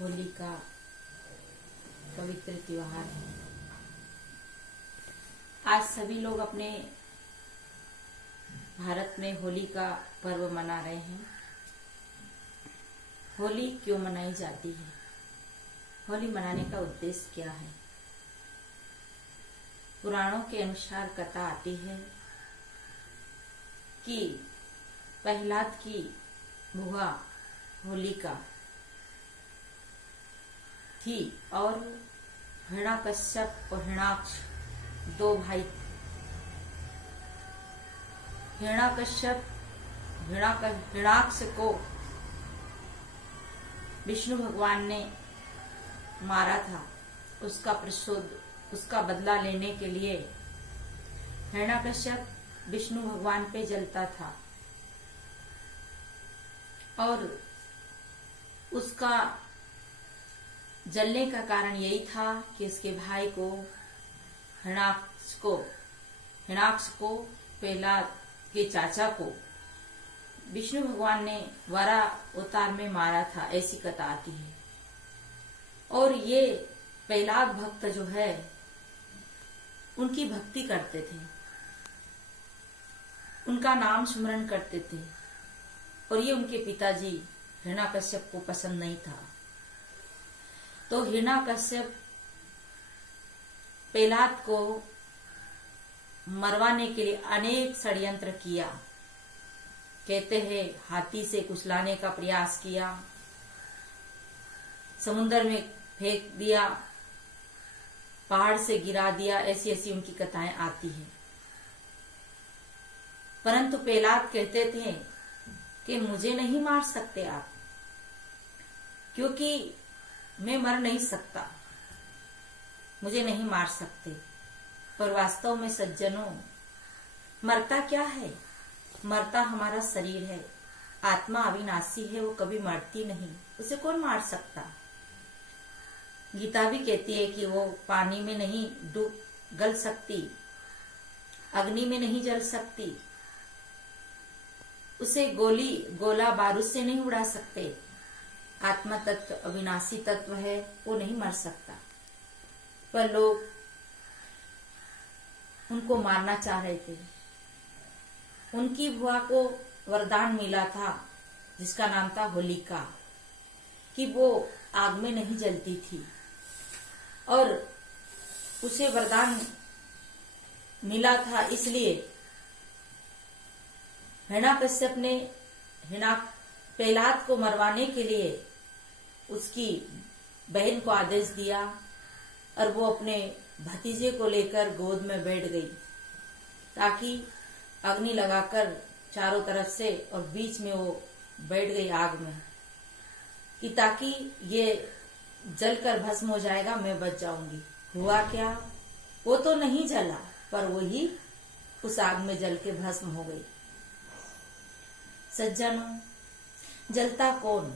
होली का पवित्र त्योहार है। आज सभी लोग अपने भारत में होली का पर्व मना रहे हैं। होली क्यों मनाई जाती है? होली मनाने का उद्देश्य क्या है? पुराणों के अनुसार कथा आती है कि प्रहलाद की बुआ होलिका थी और हिरण्यकश्यप और हिरण्याक्ष दो भाई। हिरण्यकश्यप हिरण्याक्ष को विष्णु भगवान ने मारा था। उसका बदला लेने के लिए हिरण्यकश्यप विष्णु भगवान पे जलता था और उसका जलने का कारण यही था कि उसके भाई को हिरण्याक्ष को प्रहलाद के चाचा को विष्णु भगवान ने वरा अवतार में मारा था, ऐसी कथा आती है। और ये प्रहलाद भक्त जो है उनकी भक्ति करते थे, उनका नाम स्मरण करते थे और ये उनके पिताजी हिरण्याकश्यप को पसंद नहीं था। तो हिरण्याकश्यप प्रहलाद को मरवाने के लिए अनेक षड्यंत्र किया। कहते हैं हाथी से कुचलाने का प्रयास किया, समुद्र में फेंक दिया, पहाड़ से गिरा दिया, ऐसी ऐसी उनकी कथाएं आती हैं। परंतु प्रहलाद कहते थे कि मुझे नहीं मार सकते आप, क्योंकि मैं मर नहीं सकता, मुझे नहीं मार सकते। पर वास्तव में सज्जनों, मरता क्या है? मरता हमारा शरीर है। आत्मा अविनाशी है, वो कभी मरती नहीं, उसे कौन मार सकता? गीता भी कहती है कि वो पानी में नहीं गल सकती, अग्नि में नहीं जल सकती, उसे गोला बारूद से नहीं उड़ा सकते। आत्मा तत्व अविनाशी तत्व है, वो नहीं मर सकता। पर लोग उनको मारना चाह रहे थे। उनकी बुआ को वरदान मिला था जिसका नाम था होलिका, कि वो आग में नहीं जलती थी और उसे वरदान मिला था। इसलिए हिरण्याकश्यप ने प्रहलाद को मरवाने के लिए उसकी बहन को आदेश दिया और वो अपने भतीजे को लेकर गोद में बैठ गई, ताकि अग्नि लगाकर चारों तरफ से और बीच में वो बैठ गई आग में, कि ताकि ये जलकर भस्म हो जाएगा, मैं बच जाऊंगी। हुआ क्या? वो तो नहीं जला, पर वो ही उस आग में जल के भस्म हो गई। सज्जनों, जलता कौन?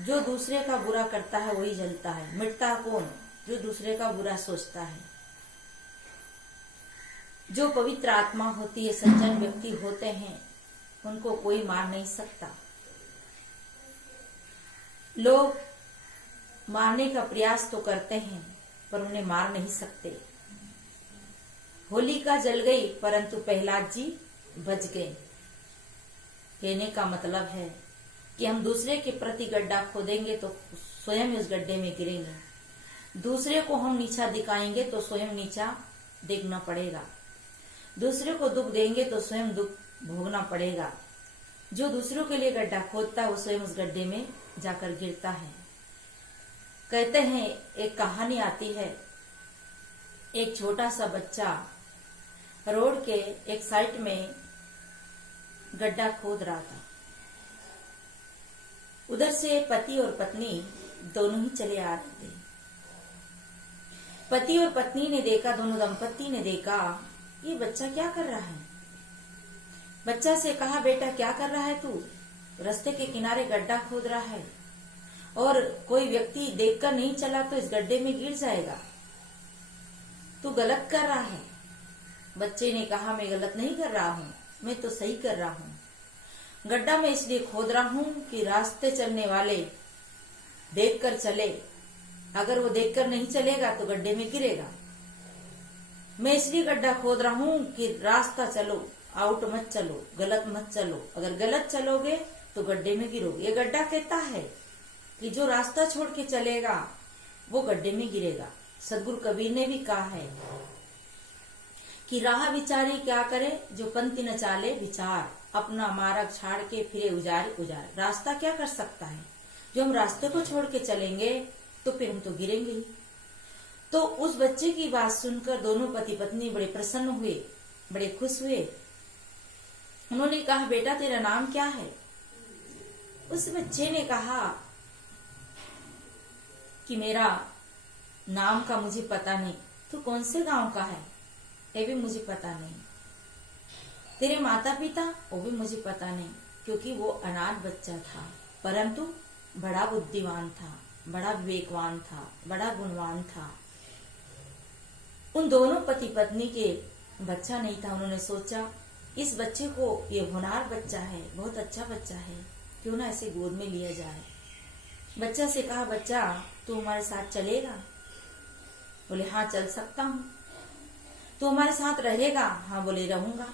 जो दूसरे का बुरा करता है वही जलता है। मिटता कौन? जो दूसरे का बुरा सोचता है। जो पवित्र आत्मा होती है, सज्जन व्यक्ति होते हैं, उनको कोई मार नहीं सकता। लोग मारने का प्रयास तो करते हैं पर उन्हें मार नहीं सकते। होलिका जल गई परंतु प्रहलाद जी बच गए। कहने का मतलब है कि हम दूसरे के प्रति गड्ढा खोदेंगे तो स्वयं उस गड्ढे में गिरेंगे। दूसरे को हम नीचा दिखाएंगे तो स्वयं नीचा देखना पड़ेगा। दूसरे को दुख देंगे तो स्वयं दुख भोगना पड़ेगा। जो दूसरों के लिए गड्ढा खोदता है वो स्वयं उस गड्ढे में जाकर गिरता है। कहते हैं, एक कहानी आती है, एक छोटा सा बच्चा रोड के एक साइड में गड्ढा खोद रहा था। उधर से पति और पत्नी दोनों ही चले आ रहे थे। पति और पत्नी ने देखा, दोनों दंपत्ति ने देखा, ये बच्चा क्या कर रहा है। बच्चा से कहा, बेटा क्या कर रहा है तू? रास्ते के किनारे गड्ढा खोद रहा है और कोई व्यक्ति देखकर नहीं चला तो इस गड्ढे में गिर जाएगा, तू गलत कर रहा है। बच्चे ने कहा, मैं गलत नहीं कर रहा हूँ, मैं तो सही कर रहा हूँ। गड्ढा मैं इसलिए खोद रहा हूँ कि रास्ते चलने वाले देखकर चले। अगर वो देखकर नहीं चलेगा तो गड्ढे में गिरेगा। मैं इसलिए गड्ढा खोद रहा हूं कि रास्ता चलो, आउट मत चलो, गलत मत चलो। अगर गलत चलोगे तो गड्ढे में गिरोगे। ये गड्ढा कहता है कि जो रास्ता छोड़ के चलेगा वो गड्ढे में गिरेगा। सदगुरु कबीर ने भी कहा है कि राह विचारी क्या करे, जो पंथी न चाले विचार, अपना मार्ग छाड़ के फिरे उजारे उजारे। रास्ता क्या कर सकता है? जो हम रास्ते को छोड़ के चलेंगे तो फिर हम तो गिरेंगे ही। तो उस बच्चे की बात सुनकर दोनों पति पत्नी बड़े प्रसन्न हुए, बड़े खुश हुए। उन्होंने कहा, बेटा तेरा नाम क्या है? उस बच्चे ने कहा कि मेरा नाम का मुझे पता नहीं। तू कौन से गांव का है? ये भी मुझे पता नहीं। तेरे माता पिता? वो भी मुझे पता नहीं, क्योंकि वो अनाथ बच्चा था, परंतु बड़ा बुद्धिमान था, बड़ा विवेकवान था, बड़ा गुणवान था। उन दोनों पति पत्नी के बच्चा नहीं था। उन्होंने सोचा इस बच्चे को, ये होनहार बच्चा है, बहुत अच्छा बच्चा है, क्यों ना इसे गोद में लिया जाए। बच्चा से कहा, बच्चा तू हमारे साथ चलेगा? बोले हाँ चल सकता हूँ। तू हमारे साथ रहेगा? हाँ बोले रहूंगा,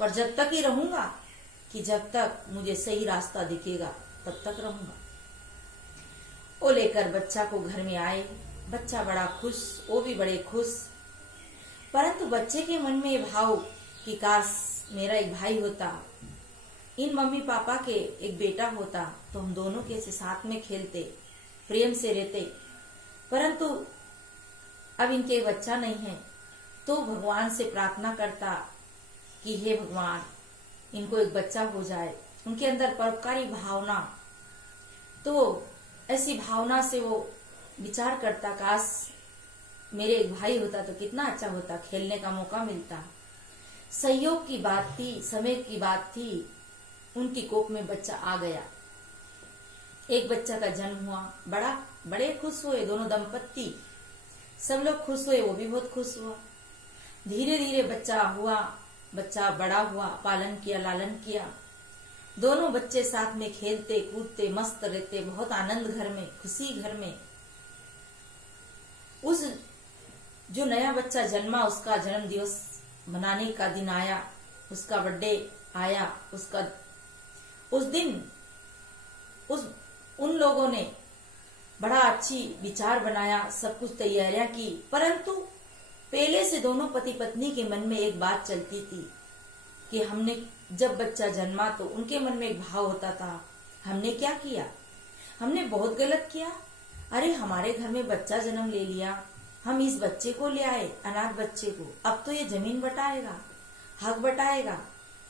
पर जब तक ही रहूंगा कि जब तक मुझे सही रास्ता दिखेगा तब तक रहूंगा। वो लेकर बच्चा को घर में आए। बच्चा बड़ा खुश, वो भी बड़े खुश। परंतु बच्चे के मन में ये भाव कि काश मेरा एक भाई होता, इन मम्मी पापा के एक बेटा होता तो हम दोनों कैसे साथ में खेलते, प्रेम से रहते। परंतु अब इनके एक बच्चा नहीं है, तो भगवान से प्रार्थना करता कि हे भगवान इनको एक बच्चा हो जाए। उनके अंदर परोपकारी भावना, तो ऐसी भावना से वो विचार करता, काश मेरे एक भाई होता तो कितना अच्छा होता, खेलने का मौका मिलता। संयोग की बात थी, समय की बात थी, उनकी कोख में बच्चा आ गया। एक बच्चा का जन्म हुआ। बड़े खुश हुए दोनों दंपत्ति, सब लोग खुश हुए, वो भी बहुत खुश हुआ। धीरे धीरे बच्चा हुआ, बच्चा बड़ा हुआ, पालन किया, लालन किया। दोनों बच्चे साथ में खेलते कूदते मस्त रहते, बहुत आनंद घर में, खुशी घर में। उस जो नया बच्चा जन्मा, उसका जन्म दिवस मनाने का दिन आया, उसका बर्थडे आया। उस दिन उन लोगों ने बड़ा अच्छी विचार बनाया, सब कुछ तैयारियां की। परंतु पहले से दोनों पति पत्नी के मन में एक बात चलती थी कि हमने जब बच्चा जन्मा तो उनके मन में एक भाव होता था, हमने क्या किया, हमने बहुत गलत किया। अरे हमारे घर में बच्चा जन्म ले लिया, हम इस बच्चे को ले आए, अनाथ बच्चे को, अब तो ये जमीन बटाएगा, हक बटाएगा,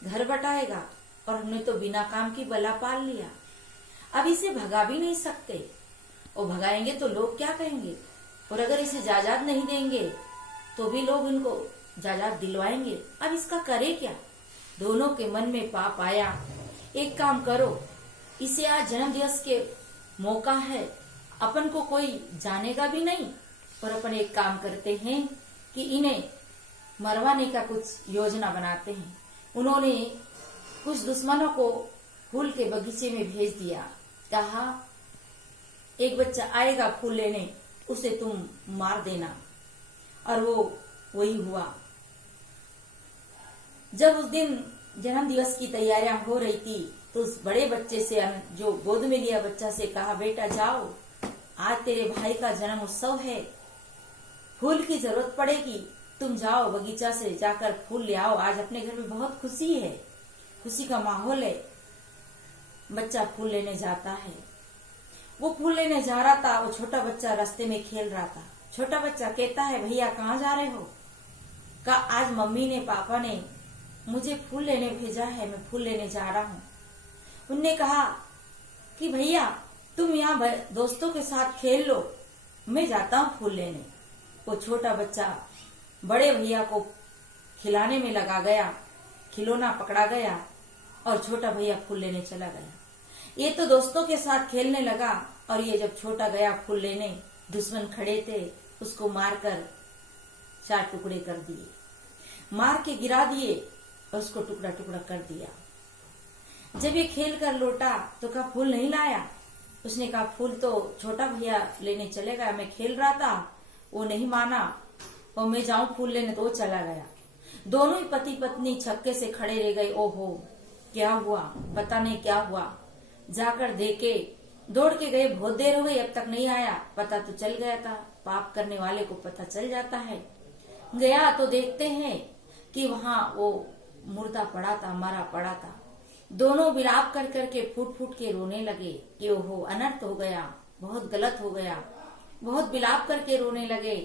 घर बटाएगा, और हमने तो बिना काम की बला पाल लिया। अब इसे भगा भी नहीं सकते, और भगाएंगे तो लोग क्या कहेंगे, और अगर इसे जायदाद नहीं देंगे तो भी लोग इनको जायदाद दिलवाएंगे। अब इसका करे क्या? दोनों के मन में पाप आया। एक काम करो, इसे आज जन्मदिवस के मौका है, अपन को कोई जानेगा भी नहीं, और अपन एक काम करते हैं कि इन्हें मरवाने का कुछ योजना बनाते हैं। उन्होंने कुछ दुश्मनों को फूल के बगीचे में भेज दिया। कहा एक बच्चा आएगा फूल लेने, उसे तुम मार देना। और वो वही हुआ। जब उस दिन जन्म दिवस की तैयारियां हो रही थी तो उस बड़े बच्चे से, जो गोद में लिया बच्चा से कहा, बेटा जाओ, आज तेरे भाई का जन्म उत्सव है, फूल की जरूरत पड़ेगी, तुम जाओ बगीचा से जाकर फूल ले आओ, आज अपने घर में बहुत खुशी है, खुशी का माहौल है। बच्चा फूल लेने जाता है। वो फूल लेने जा रहा था, वो छोटा बच्चा रास्ते में खेल रहा था। छोटा बच्चा कहता है, भैया कहाँ जा रहे हो? कहा आज मम्मी ने पापा ने मुझे फूल लेने भेजा है, मैं फूल लेने जा रहा हूँ। उनने कहा कि भैया तुम यहाँ दोस्तों के साथ खेल लो, मैं जाता हूँ फूल लेने। वो छोटा बच्चा बड़े भैया को खिलाने में लगा गया, खिलौना पकड़ा गया और छोटा भैया फूल लेने चला गया। ये तो दोस्तों के साथ खेलने लगा, और ये जब छोटा गया फूल लेने, दुश्मन खड़े थे, उसको मारकर 4 टुकड़े कर दिए, मार के गिरा दिए और उसको टुकड़ा टुकड़ा कर दिया। जब ये खेल कर लौटा तो कहा फूल नहीं लाया। उसने कहा फूल तो छोटा भैया लेने चले गया, मैं खेल रहा था, वो नहीं माना और मैं जाऊं फूल लेने तो वो चला गया। दोनों ही पति पत्नी छक्के से खड़े रह गए। ओहो क्या हुआ, पता नहीं क्या हुआ। जाकर देखे, दौड़ के गए, बहुत देर हो गई अब तक नहीं आया। पता तो चल गया था, पाप करने वाले को पता चल जाता है। गया तो देखते हैं कि वहां वो मुर्दा पड़ा था, मरा पड़ा था। दोनों विलाप कर करके फूट फूट के रोने लगे कि ओहो अनर्थ हो गया, बहुत गलत हो गया। बहुत विलाप करके रोने लगे।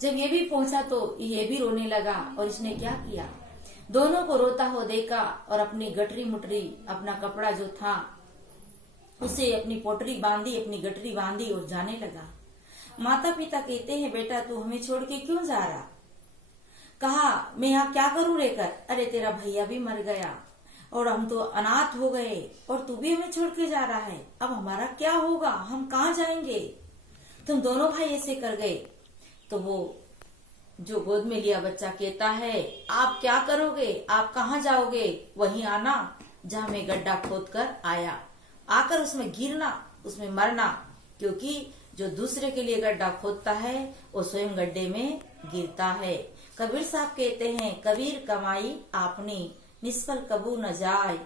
जब ये भी पहुंचा तो ये भी रोने लगा। और इसने क्या किया, दोनों को रोता हो देखा और अपनी गठरी मुटरी, अपना कपड़ा जो था उसे अपनी पोटरी बांधी, अपनी गठरी बांधी और जाने लगा। माता पिता कहते हैं बेटा तू हमें छोड़ के क्यों जा रहा। कहा मैं यहाँ क्या करूं रहकर, अरे तेरा भैया भी मर गया और हम तो अनाथ हो गए और तू भी हमें छोड़ के जा रहा है, अब हमारा क्या होगा, हम कहाँ जाएंगे। तुम दोनों भाई ऐसे कर गए। तो वो जो गोद में लिया बच्चा कहता है आप क्या करोगे, आप कहाँ जाओगे, वहीं आना जहाँ मैं गड्ढा खोद कर आया, आकर उसमें गिरना, उसमें मरना, क्योंकि जो दूसरे के लिए गड्ढा खोदता है वो स्वयं गड्ढे में गिरता है। कबीर साहब कहते हैं कबीर कमाई आपने निष्फल कबू न जाए,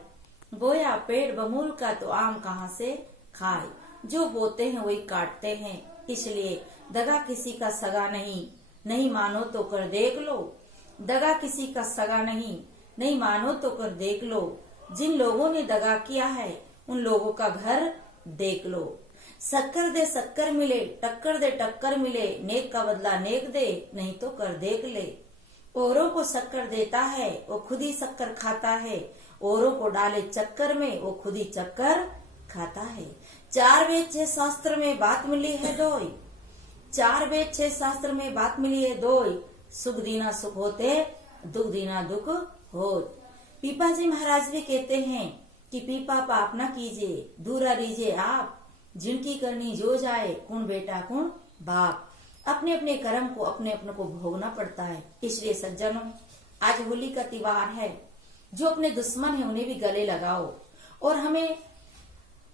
बोया पेड़ बमूल का तो आम कहाँ से खाए। जो बोते हैं वही काटते हैं, इसलिए दगा किसी का सगा नहीं, नहीं मानो तो कर देख लो। दगा किसी का सगा नहीं, नहीं मानो तो कर देख लो। जिन लोगों ने दगा किया है उन लोगों का घर देख लो। शक्कर दे शक्कर मिले, टक्कर दे टक्कर मिले, नेक का बदला नेक दे, नहीं तो कर देख ले। औरों को शक्कर देता है वो खुद ही शक्कर खाता है, औरों को डाले चक्कर में वो खुद ही चक्कर खाता है। 4 वेद 6 शास्त्र में बात मिली है दोई, 4 वेद 6 शास्त्र में बात मिली है दोई, सुख दीना सुख होते, दुख दीना दुख होत। पीपा जी महाराज भी कहते हैं कि पीपा पाप न कीजिए, दूरा रीजिए आप, जिनकी करनी जो जाए, कौन बेटा कौन बाप। अपने अपने कर्म को अपने अपने को भोगना पड़ता है। इसलिए सज्जनों आज होली का त्योहार है, जो अपने दुश्मन है उन्हें भी गले लगाओ। और हमें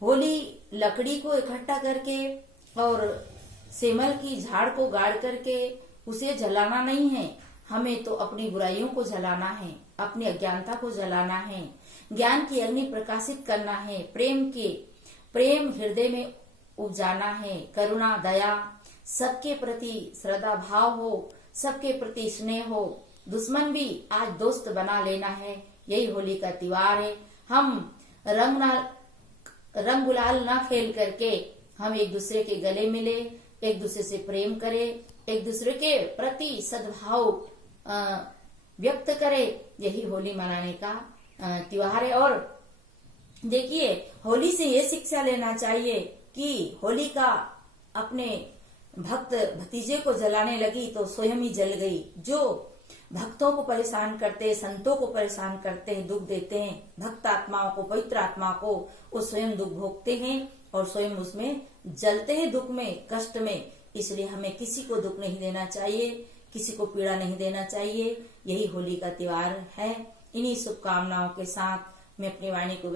होली लकड़ी को इकट्ठा करके और सेमल की झाड़ को गाड़ करके उसे जलाना नहीं है, हमें तो अपनी बुराइयों को जलाना है, अपनी अज्ञानता को जलाना है, ज्ञान की अग्नि प्रकाशित करना है, प्रेम हृदय में उपजाना है, करुणा दया, सबके प्रति श्रद्धा भाव हो, सबके प्रति स्नेह हो, दुश्मन भी आज दोस्त बना लेना है। यही होली का त्योहार है। हम रंग गुलाल ना खेल करके हम एक दूसरे के गले मिले, एक दूसरे से प्रेम करें, एक दूसरे के प्रति सद्भाव व्यक्त करें। यही होली मनाने का त्योहार है। और देखिए होली से ये शिक्षा लेना चाहिए कि होली का अपने भक्त भतीजे को जलाने लगी तो स्वयं ही जल गई। जो भक्तों को परेशान करते, संतों को परेशान करते हैं, दुख देते हैं, भक्त आत्माओं को, पवित्र आत्मा को, वो स्वयं दुख भोगते हैं और स्वयं उसमें जलते हैं, दुख में, कष्ट में। इसलिए हमें किसी को दुख नहीं देना चाहिए, किसी को पीड़ा नहीं देना चाहिए। यही होली का त्योहार है। इन्हीं शुभकामनाओं के साथ मैं अपनी वाणी को